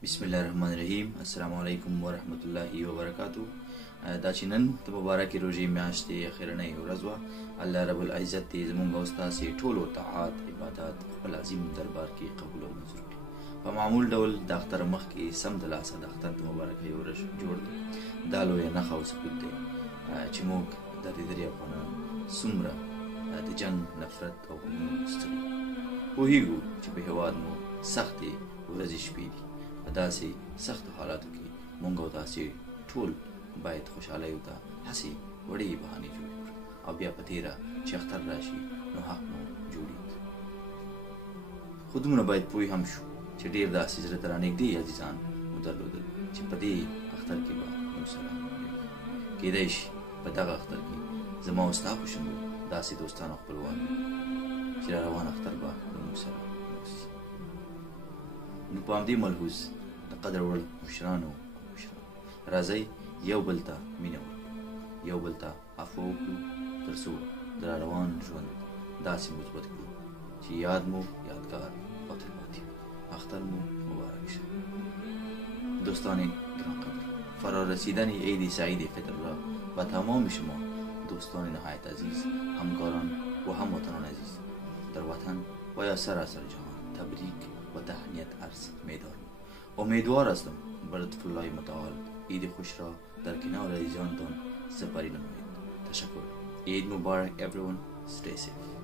बिस्मिल्लाहिर्रहमानिर्रहीम अस्सलाम वालेकुम वरहमतुल्लाहि वबरकातुहू دا چې نن د مبارکې روژې میاشتې اخرنۍ ورځ وه الله رب العزت دې زموږ او ستاسې ټولو طاعات عبادات خپل عظیم دربار کې قبول او منظور کړي. په معمول ډول د اختر مخکې سمدلاسه د اختر د مبارکۍ ورځ جوړ دی. دا لویه نښه او ثبوت دی چې موږ د دې درې افغانان څومره د جنګ نفرت او غمونو ستړي پوهېږو چې په هېواد مو سختې ورځې شپې دي. په داسې سختو حالاتو کې موږ او تاسې ټول باید خوشحالیو ته هسې وړې بهانې جوړې کړو او بیا په تېره چې اختر راشي نو حق مو جوړېږي. خو دومره باید پوه هم شو چې ډېر داسې زړه ته رانږدې عزیزان مو درلودل چې په دې اختر کې به موږ سره کېدی شي په دغه اختر کې زما او ستا په شمول داسې دوستان او خپلوان چې را روان اختر به موږ سره اوسي. نو په همدې ملحوظ د قدر وړ مشرانو راځئ یو بل ته مینه ورکړو، یو بل ته عفو وکړو تر څو د را روان ژوند داسې مثبت کړو چې یاد مو یادگار او تلپاتې اختر مو مبارک شه. دوستان گرانقدر، فرا رسیدن عید سعید فطر را و تمام شما دوستان نهایت عزیز، همکاران و هموطنان عزیز در وطن و یا سراسر جهان تبریک و تهنیت عرض می‌دارم. امیدوار هستم بر لطف الله متعال عید خوش را در کنار عزیزانتان سپری نمایید. تشکر. عید مبارک everyone. Stay safe.